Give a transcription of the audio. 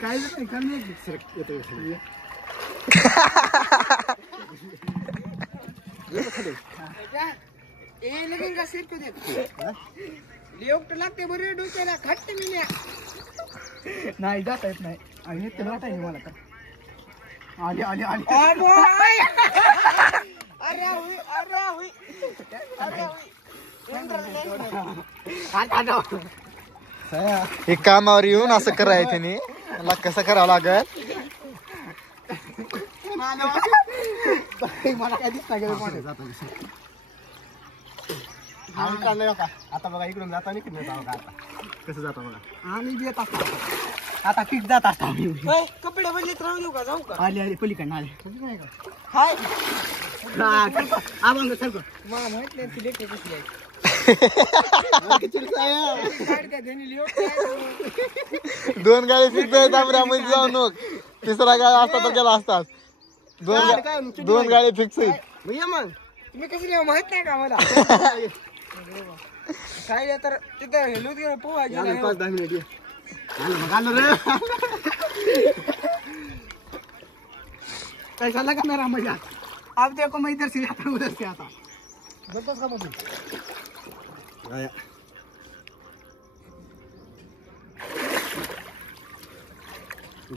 काय नाही काल मी येतो लगेन का सिर को दे लिओक्ट लागते बरे डोक्याला खट्ट मिल्या नाही जाता येत नाही आणि ते जाता येईल मला तर आली आली आली अरे हुई अरे हुई अरे हे कामावर येऊन असं करायचं त्याने मला कसं करावं लागल मला काय दिसत नाही का आता बघा इकडून जाता इकडून जाऊ का आता कसं जाता बघा आम्ही येत असतो आता फिक्स जात असतो आम्ही कपडे बदलीत राहू देऊ का जाऊ का आली आली पलीकडनं आले हाय आवांग सर मला माहित नाही लेकर कसली आहे दोन गाडी फिक्स आहेत आमऱ्यामध्ये जाऊ नको तिसरा गाडी असता तर गेला असतात दोन गाडी फिक्स आहेत मग तुम्ही कसली माहित नाही का मला काय तर तिथं हेलो गेलो पोहायची 5-10 मिनिट काय झालं का ना मजा अब देखो मैं इधर से आता उधर से आता बस का